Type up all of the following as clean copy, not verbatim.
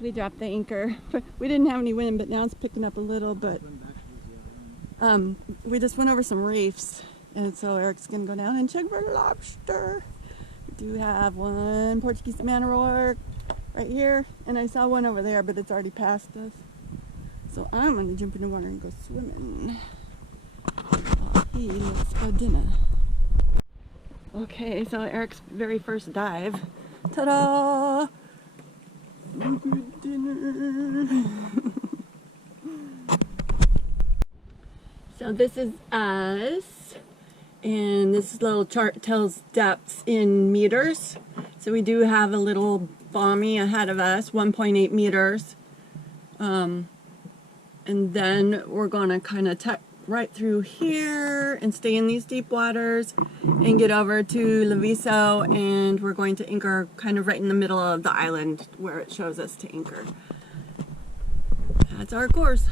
We dropped the anchor. We didn't have any wind, but now it's picking up a little. But we just went over some reefs, and so Eric's gonna go down and check for lobster. We do have one Portuguese man roar right here, and I saw one over there, but it's already past us. So I'm gonna jump in the water and go swimming while he looks for dinner. Okay, so Eric's very first dive. Ta-da! Good dinner. So this is us, and this little chart tells depths in meters. So we do have a little bommy ahead of us, 1.8 meters. And then we're gonna kind of tuck right through here and stay in these deep waters and get over to Levisa, and we're going to anchor kind of right in the middle of the island where it shows us to anchor. That's our course.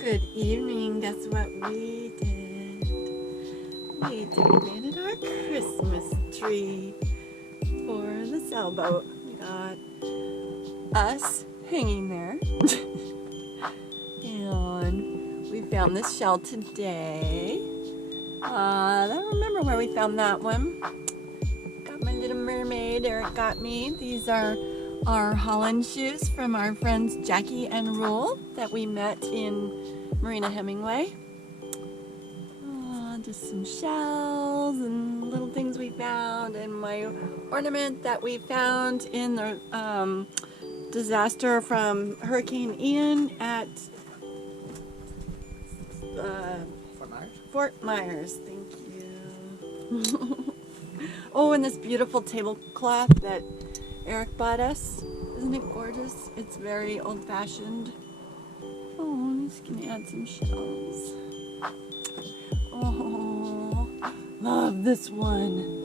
Good evening. Guess what we did? We decorated our Christmas tree for the sailboat. We got us hanging there. And we found this shell today. I don't remember where we found that one. Got my little mermaid. Eric got me. These are our Holland shoes from our friends Jackie and Rule that we met in Marina Hemingway. Just some shells and little things we found, and my ornament that we found in the disaster from Hurricane Ian at Fort Myers. Thank you. Oh, and this beautiful tablecloth that Eric bought us. Isn't it gorgeous? It's very old-fashioned. Oh, I'm just gonna add some shells. Oh, love this one.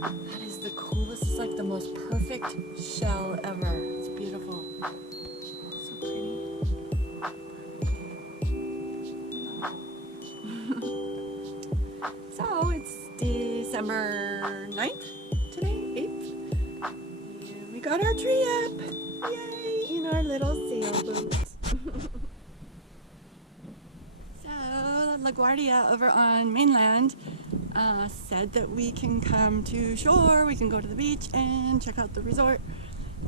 That is the coolest. It's like the most perfect shell ever. It's beautiful. So pretty. So it's December 9th today, 8th. And we got our tree up. Yay! In our little sailboat. LaGuardia over on mainland said that we can come to shore, we can go to the beach and check out the resort.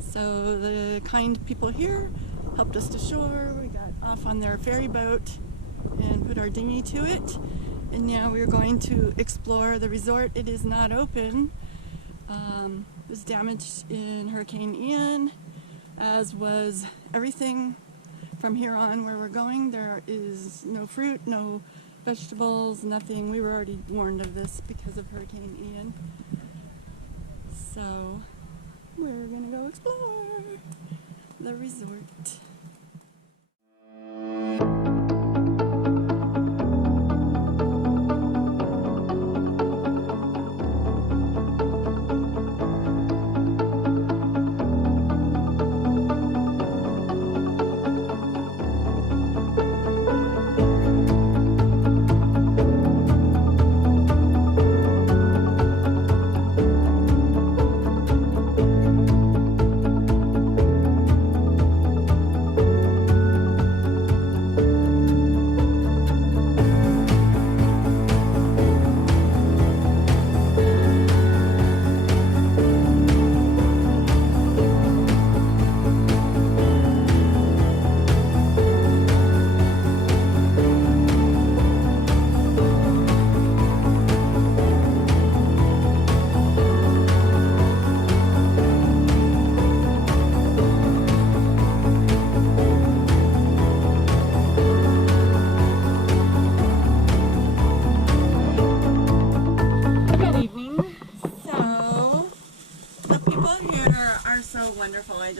So the kind people here helped us to shore. We got off on their ferry boat and put our dinghy to it, and now we're going to explore the resort. It is not open. It was damaged in Hurricane Ian, as was everything from here on where we're going. There is no fruit, no vegetables, nothing. We were already warned of this because of Hurricane Ian. So we're gonna go explore the resort.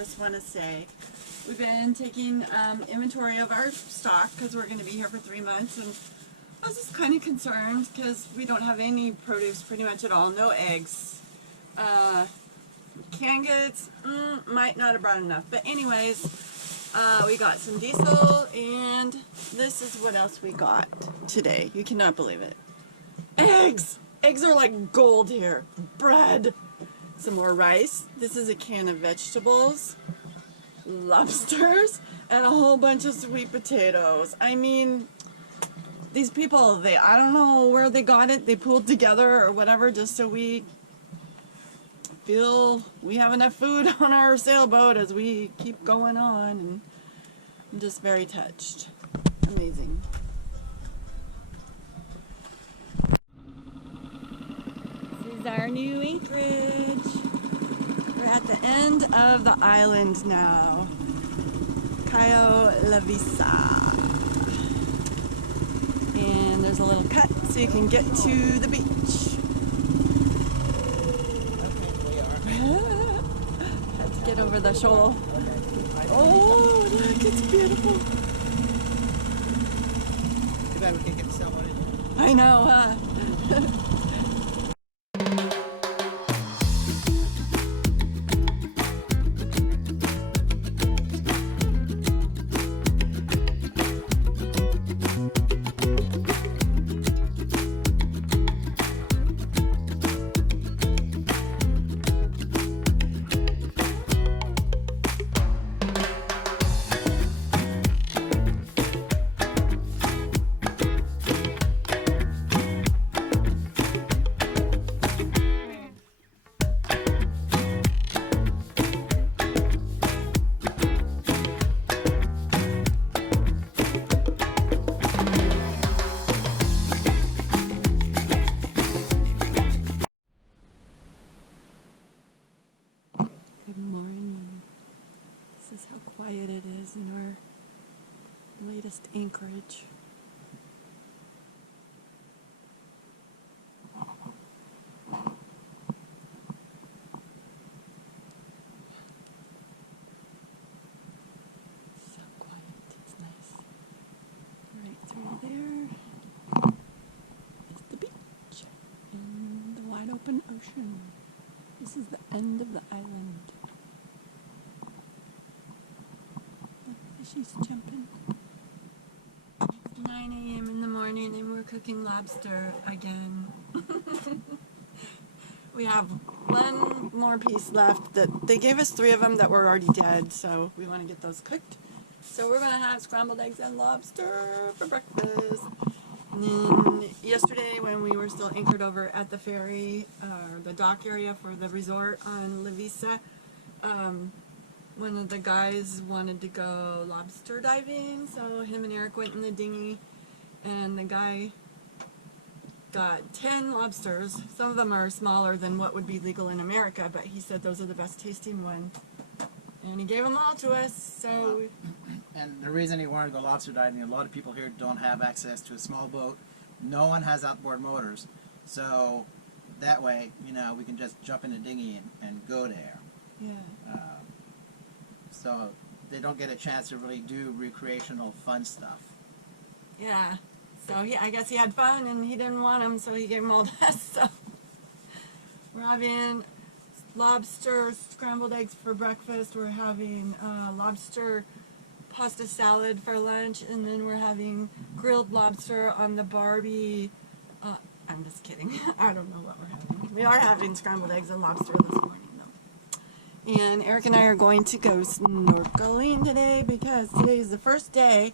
just want to say we've been taking inventory of our stock because we're going to be here for 3 months, and I was just kind of concerned because we don't have any produce pretty much at all. No eggs. Canned goods might not have brought enough, but anyways, we got some diesel, and this is what else we got today. You cannot believe it. Eggs! Eggs are like gold here. Bread. Some more rice. This is a can of vegetables. Lobsters. And a whole bunch of sweet potatoes. I mean, these people, I don't know where they got it. They pooled together or whatever just so we feel we have enough food on our sailboat as we keep going on. And I'm just very touched. Amazing. This is our new anchorage. We're at the end of the island now. Cayo Levisa. And there's a little cut so you can get to the beach. Okay, we are. Had to get over the shoal. Oh, look, it's beautiful. Too bad we can't get the sailboat in. I know, huh? Good morning. This is how quiet it is in our latest anchorage. So quiet, it's nice. Right through there is the beach and the wide open ocean. This is the end of the island. Look, fishies jumping. It's 9 a.m. in the morning and we're cooking lobster again. We have one more piece left. That they gave us 3 of them that were already dead, so we want to get those cooked. So we're going to have scrambled eggs and lobster for breakfast. And then yesterday when we were still anchored over at the ferry, the dock area for the resort on Levisa, one of the guys wanted to go lobster diving, so him and Eric went in the dinghy, and the guy got 10 lobsters. Some of them are smaller than what would be legal in America, but he said those are the best tasting ones. And he gave them all to us, so... And the reason he wanted to go lobster diving, a lot of people here don't have access to a small boat. No one has outboard motors. So that way, you know, we can just jump in a dinghy and go there. Yeah. So they don't get a chance to really do recreational fun stuff. Yeah. So I guess he had fun and he didn't want them, so he gave them all to us. So we're having lobster scrambled eggs for breakfast. We're having lobster pasta salad for lunch, and then we're having grilled lobster on the Barbie. I'm just kidding. I don't know what we're having. We are having scrambled eggs and lobster this morning, though. And Eric and I are going to go snorkeling today because today is the first day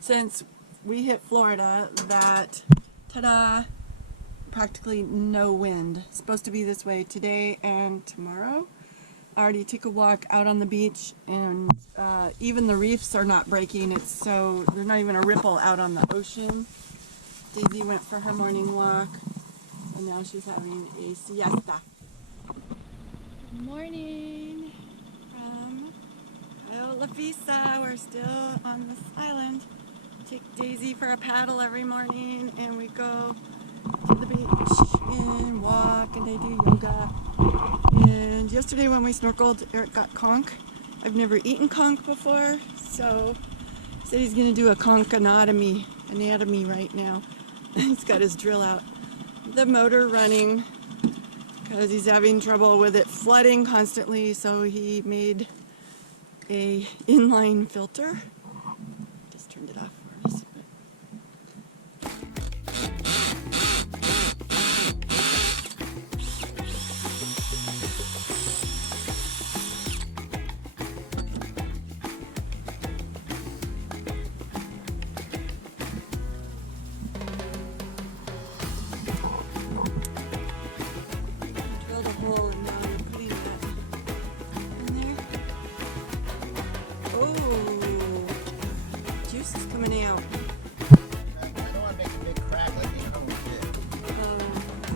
since we hit Florida that, ta-da, practically no wind. It's supposed to be this way today and tomorrow. I already took a walk out on the beach, and even the reefs are not breaking. There's not even a ripple out on the ocean. Daisy went for her morning walk, and now she's having a siesta. Good morning from Cayo Levisa. We're still on this island. Take Daisy for a paddle every morning, and we go to the beach and walk, and they do yoga. And yesterday when we snorkeled, Eric got conch, I've never eaten conch before, so he said he's gonna do a conch anatomy right now. He's got his drill out. The motor running because he's having trouble with it flooding constantly, so he made a inline filter. Just turned it off for us. Drilled a hole and now you're putting that in there. Oh, juice is coming out. I don't want to make a big crack like the other one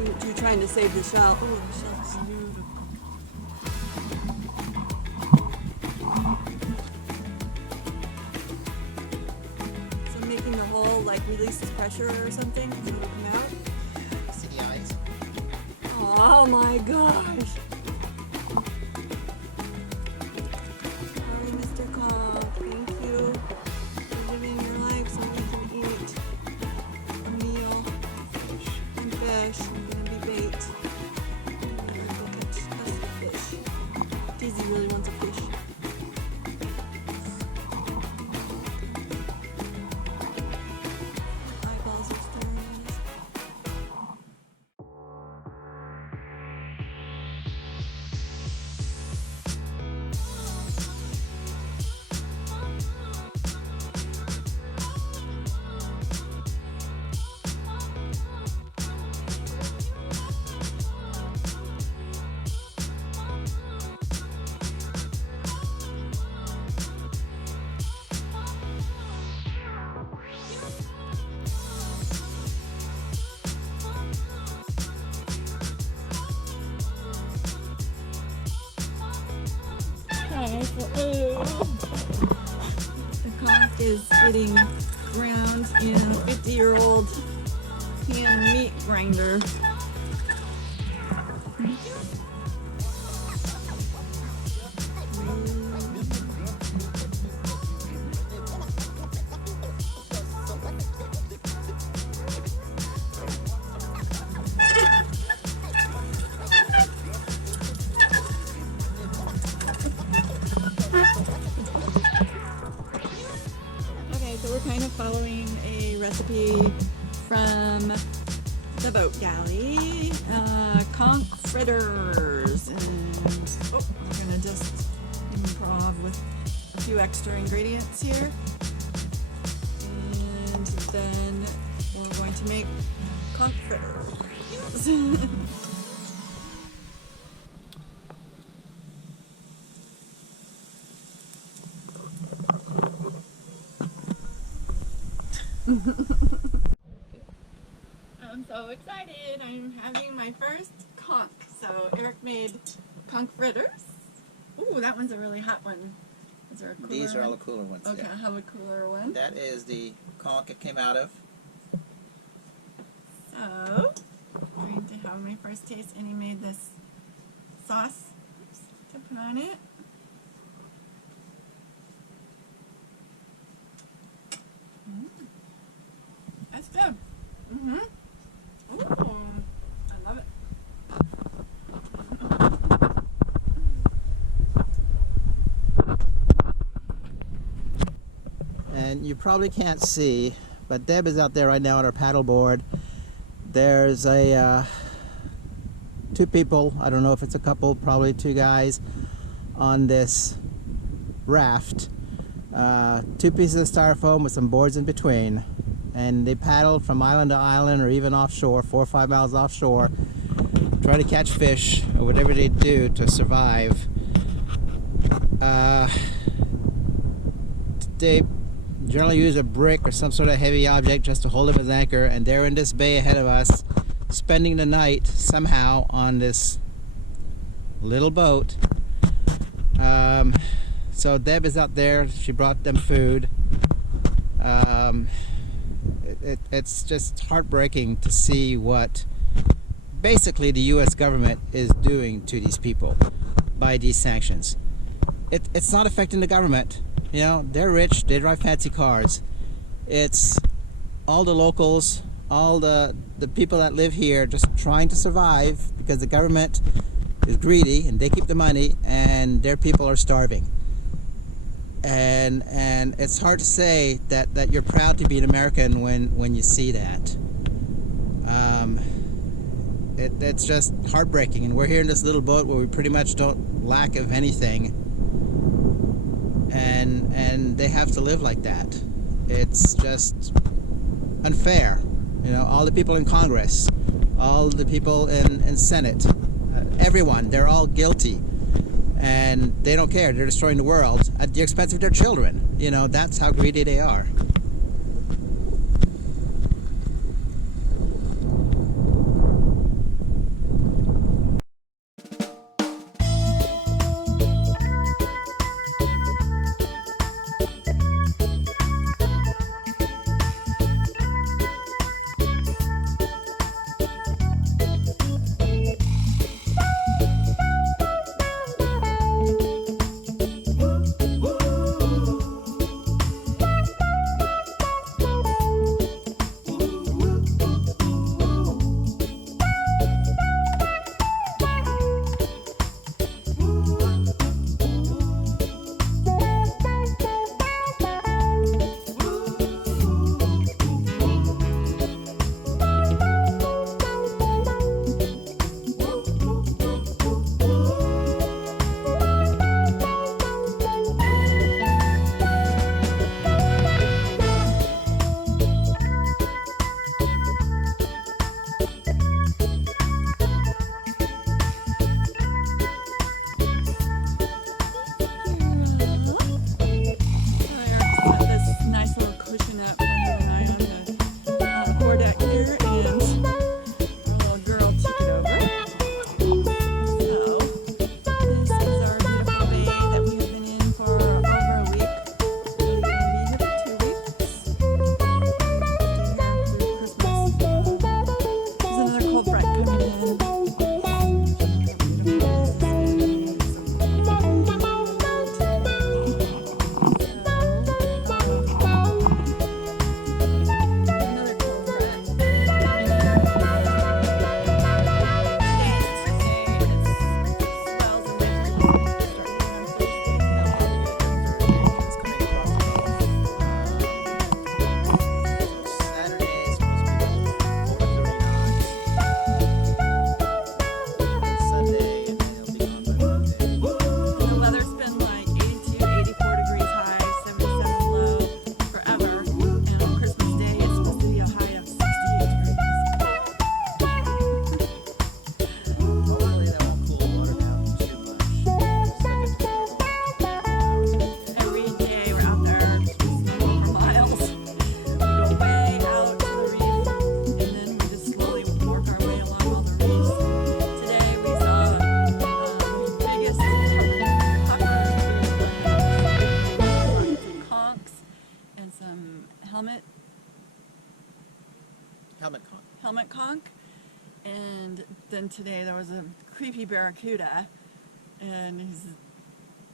did. You're trying to save the shell. Oh, the shell's beautiful. So making the hole like releases pressure or something, so it'll come out. See the eyes? Oh my gosh. Sorry, Mr. Conch. Thank you for living your life so we can eat a meal and fish. I'm gonna be bait. Go catch us a fish. Daisy really wants a fish. Eyeballs are staring at us. The conch is getting ground in a 50-year-old hand meat grinder. Okay, so we're kind of following a recipe from the boat galley. Conch fritters, and we're gonna just improv with a few extra ingredients here, and then we're going to make conch fritters. I'm so excited. I'm having my first conch. So Eric made conch fritters. Ooh, that one's a really hot one. Is there a cooler These are all one? the cooler ones. Okay, Yeah. I'll have a cooler one. That is the conch it came out of. So, I'm going to have my first taste, and he made this sauce to put on it. That's good. Mm-hmm. Ooh, I love it. And you probably can't see, but Deb is out there right now on her paddleboard. There's a two people, I don't know if it's a couple, probably two guys on this raft. Two pieces of styrofoam with some boards in between, and they paddle from island to island or even offshore, 4 or 5 miles offshore, try to catch fish or whatever they do to survive. They generally use a brick or some sort of heavy object just to hold them as anchor, and they're in this bay ahead of us, spending the night somehow on this little boat. So Deb is out there. She brought them food. It's just heartbreaking to see what basically the U.S. government is doing to these people by these sanctions. it's not affecting the government. You know, they're rich, they drive fancy cars. It's all the locals, all the people that live here just trying to survive because the government is greedy and they keep the money and their people are starving. And it's hard to say that you're proud to be an American when you see that. It's just heartbreaking, and we're here in this little boat where we pretty much don't lack of anything, and they have to live like that. It's just unfair. You know, all the people in Congress, all the people in Senate, everyone, they're all guilty, and they don't care. They're destroying the world at the expense of their children. You know, that's how greedy they are. helmet conch, and then today there was a creepy barracuda, and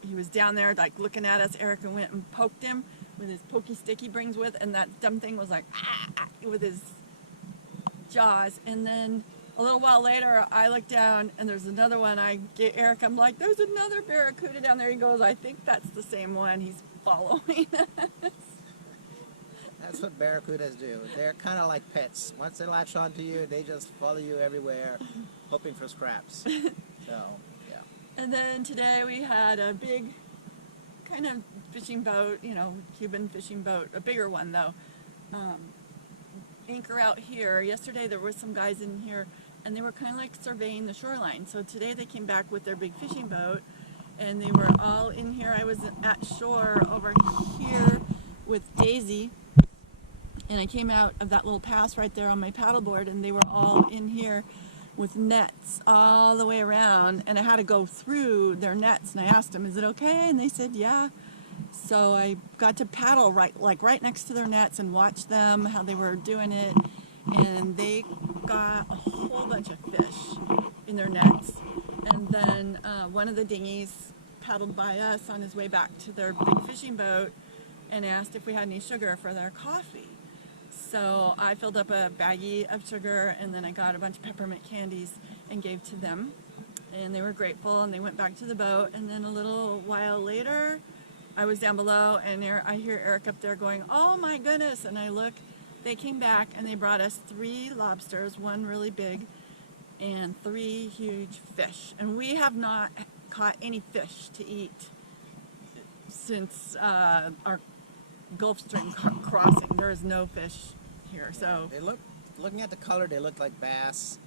he was down there like looking at us. Erica went and poked him with his pokey stick he brings with, and that dumb thing was like with his jaws. And then a little while later I look down and there's another one. I get Eric, I'm like, there's another barracuda down there. He goes, I think that's the same one. He's following us. That's what barracudas do. They're kind of like pets. Once they latch onto you, they just follow you everywhere, hoping for scraps. So, yeah. And then today we had a big kind of fishing boat, you know, Cuban fishing boat, a bigger one though, anchor out here. Yesterday there were some guys in here and they were kind of like surveying the shoreline. So today they came back with their big fishing boat and they were all in here. I was at shore over here with Daisy, and I came out of that little pass right there on my paddleboard, and they were all in here with nets all the way around, and I had to go through their nets, and I asked them, is it okay? And they said, yeah. So I got to paddle right next to their nets and watch them, how they were doing it, and they got a whole bunch of fish in their nets. And then one of the dinghies paddled by us on his way back to their big fishing boat and asked if we had any sugar for their coffee. So I filled up a baggie of sugar, and then I got a bunch of peppermint candies and gave to them. And they were grateful, and they went back to the boat. And then a little while later, I was down below, and I hear Eric up there going, "Oh my goodness!" And I look, they came back, and they brought us 3 lobsters, one really big, and 3 huge fish. And we have not caught any fish to eat since our Gulf Stream crossing. There is no fish here. So They look, looking at the color, they look like bass.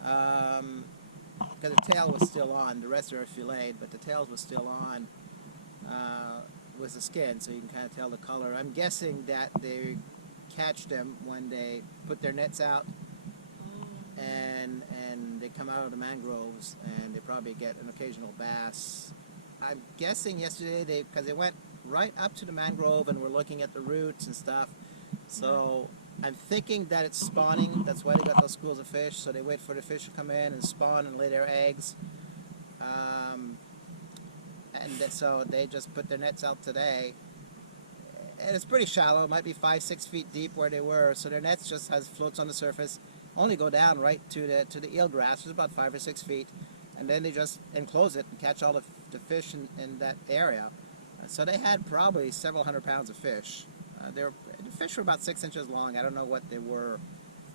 Because the tail was still on. The rest are filleted, but the tails was still on with the skin, so you can kind of tell the color. I'm guessing that they catch them when they put their nets out, and they come out of the mangroves, and they probably get an occasional bass. I'm guessing yesterday because they went right up to the mangrove and were looking at the roots and stuff. So I'm thinking that it's spawning. That's why they got those schools of fish. So they wait for the fish to come in and spawn and lay their eggs. So they just put their nets out today. And it's pretty shallow. It might be 5-6 feet deep where they were. So their nets just floats on the surface. Only go down right to the eelgrass, which is about 5 or 6 feet. And then they just enclose it and catch all the fish in that area. So they had probably several hundred pounds of fish. The fish were about 6 inches long. I don't know what they were,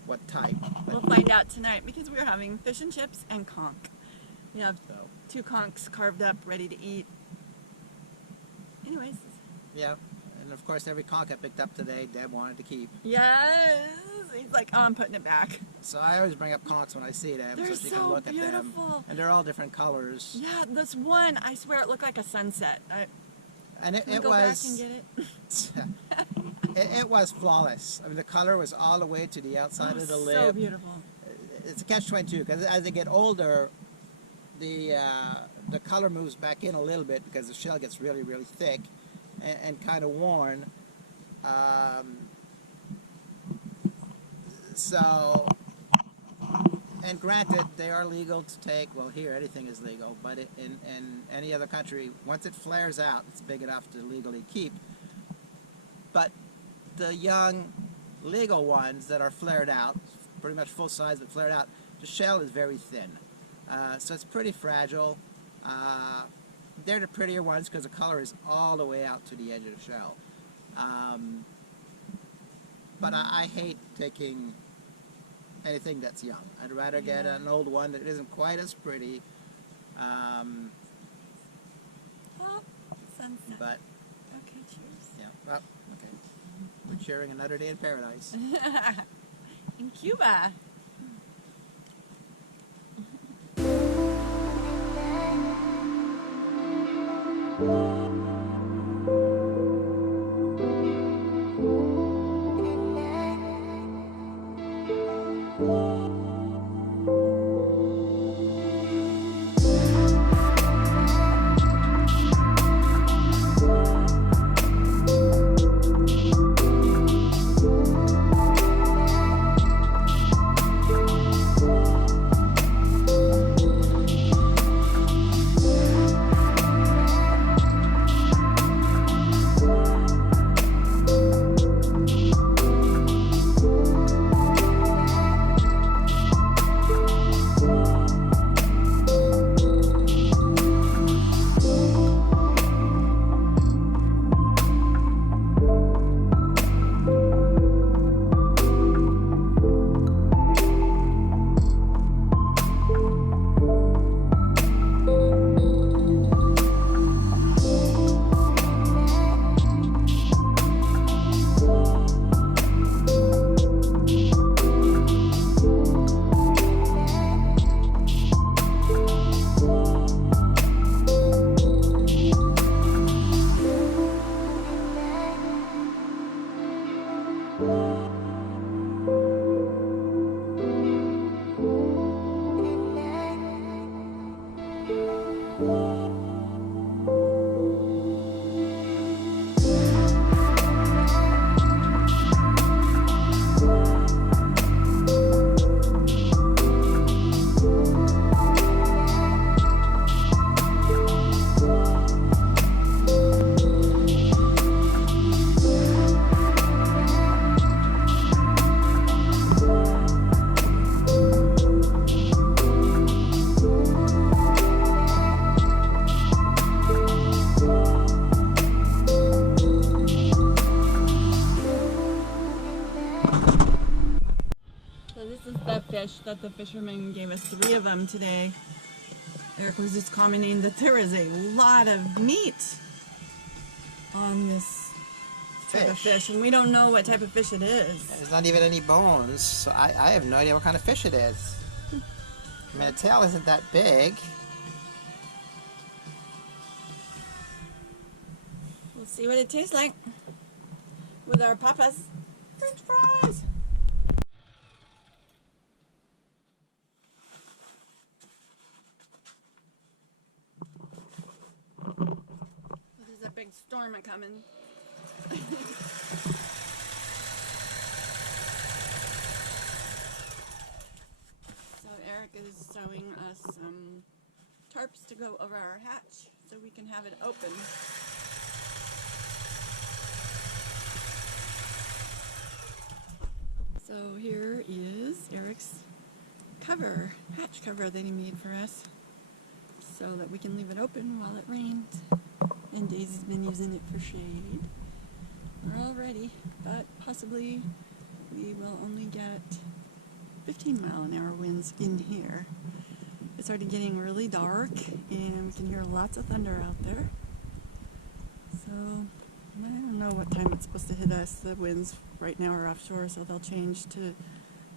what type. we'll find out tonight, because we're having fish and chips and conch. We have So, 2 conchs carved up, ready to eat. Anyways, yeah. And of course, every conch I picked up today, Deb wanted to keep. yes, he's like, "Oh, I'm putting it back." So I always bring up conchs when I see them, They're so you can so look at them. beautiful. And they're all different colors. Yeah, this one, I swear it looked like a sunset. And Can we it go was back and get it? it was flawless. I mean, the color was all the way to the outside of the lip. So beautiful. It's a catch-22 because as they get older, the color moves back in a little bit because the shell gets really, really thick and kind of worn. And granted, they are legal to take. Well, here anything is legal, but in any other country, once it flares out, it's big enough to legally keep. But the young legal ones that are flared out, pretty much full size but flared out, the shell is very thin. So it's pretty fragile. They're the prettier ones because the color is all the way out to the edge of the shell. But I hate taking anything that's young. I'd rather get an old one that isn't quite as pretty. Oh, sunset. But Okay, cheers. yeah, well, okay. We're sharing another day in paradise. In Cuba. So this is the fish that the fisherman gave us 3 of them today. Eric was just commenting that there is a lot of meat on this type of fish, and we don't know what type of fish it is. There's not even any bones, so I have no idea what kind of fish it is. I mean, the tail isn't that big. We'll see what it tastes like with our papas. French fries! There's a big storm a-coming. So Eric is sewing us some tarps to go over our hatch so we can have it open. So here is Eric's cover, hatch cover that he made for us so that we can leave it open while it rains. And Daisy's been using it for shade. We're all ready, but possibly we will only get 15-mile-an-hour winds in here. It's already getting really dark and we can hear lots of thunder out there. So I don't know what time it's supposed to hit us. The winds right now are offshore, so they'll change to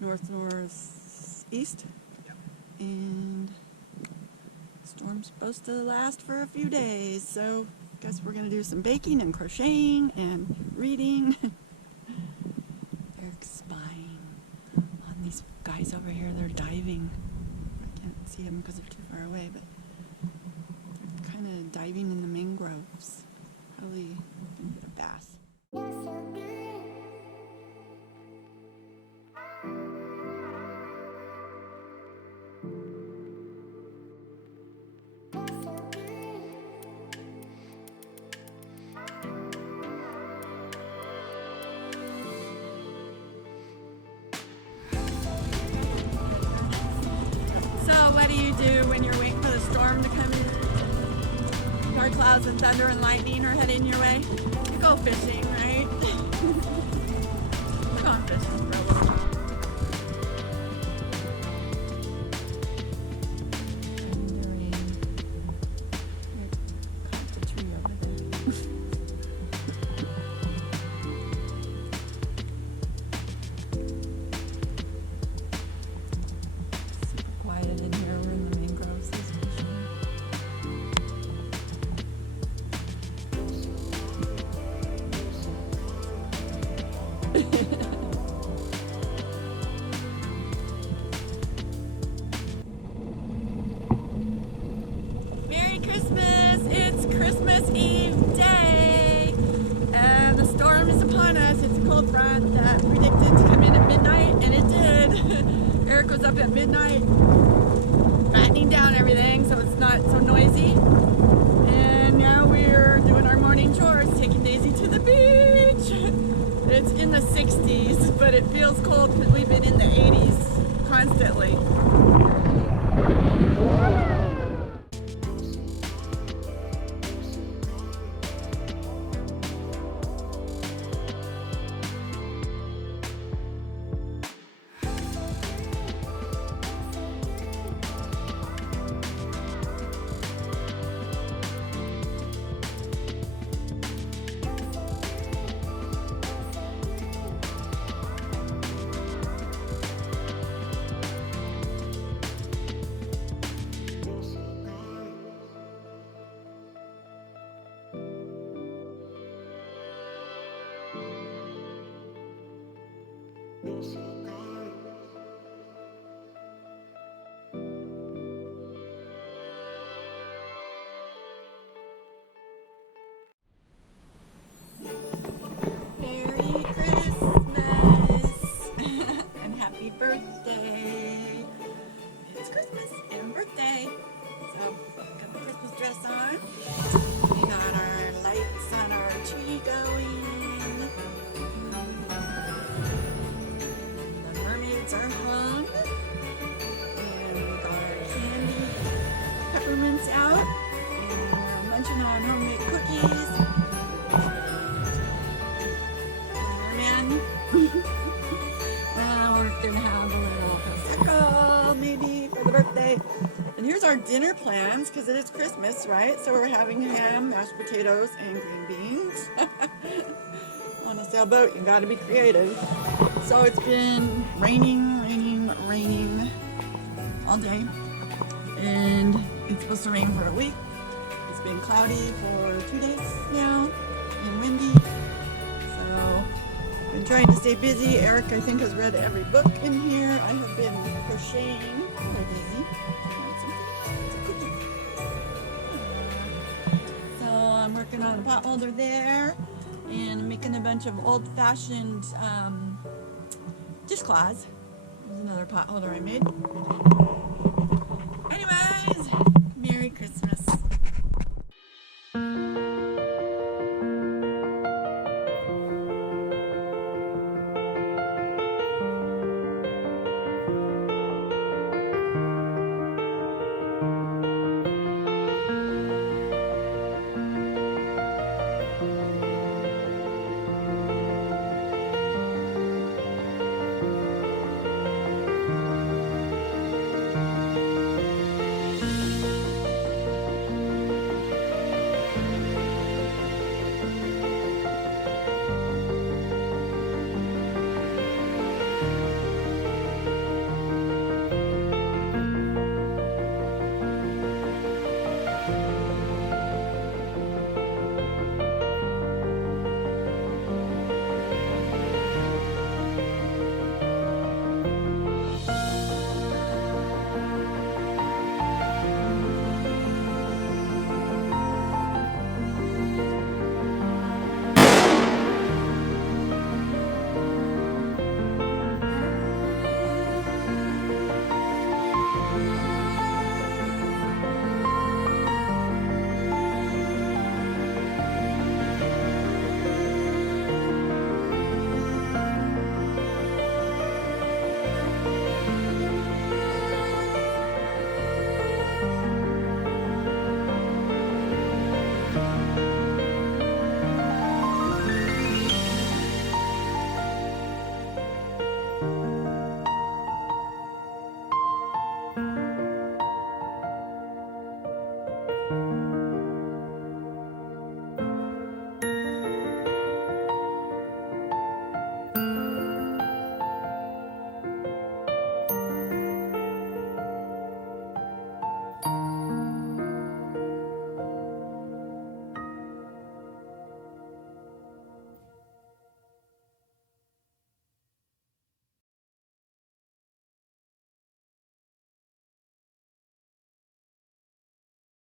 north-northeast. Yep. And the storm's supposed to last for a few days, so I guess we're going to do some baking and crocheting and reading. Eric's spying on these guys over here. They're diving. I can't see them because they're too far away, but they're kind of diving in the mangroves. Probably gonna get a bass. So what do you do when you're waiting for the storm to come in? Dark clouds and thunder and lightning are heading your way. You go fishing, right? We're going fishing probably. Caught the tree over there. Super quiet in here. We're in the mangroves. He's fishing. Merry Christmas! It's Christmas Eve day, and the storm is upon us. It's a cold front that predicted to come in at midnight, and it did. Eric was up at midnight, battening down everything so it's not so noisy. And now we're doing our morning chores, taking Daisy to the beach. It's in the 60s, but it feels cold because we've been in the 80s constantly. Merry Christmas and happy birthday. It's Christmas and birthday. So, got the Christmas dress on. We got our lights on our tree going. The mermaids are hung. And we got our candy peppermints out. And we're munching on homemade cookies. Merman. our dinner plans because it is Christmas, right? So we're having ham, mashed potatoes, and green beans. On a sailboat, you gotta be creative. So it's been raining all day, and it's supposed to rain for a week. It's been cloudy for 2 days now and windy. So I've been trying to stay busy. Eric, I think, has read every book in here. I have been crocheting. Hello, Daisy. It's a cookie. So I'm working on a pot holder there, and I'm making a bunch of old-fashioned dishcloths. There's another pot holder I made.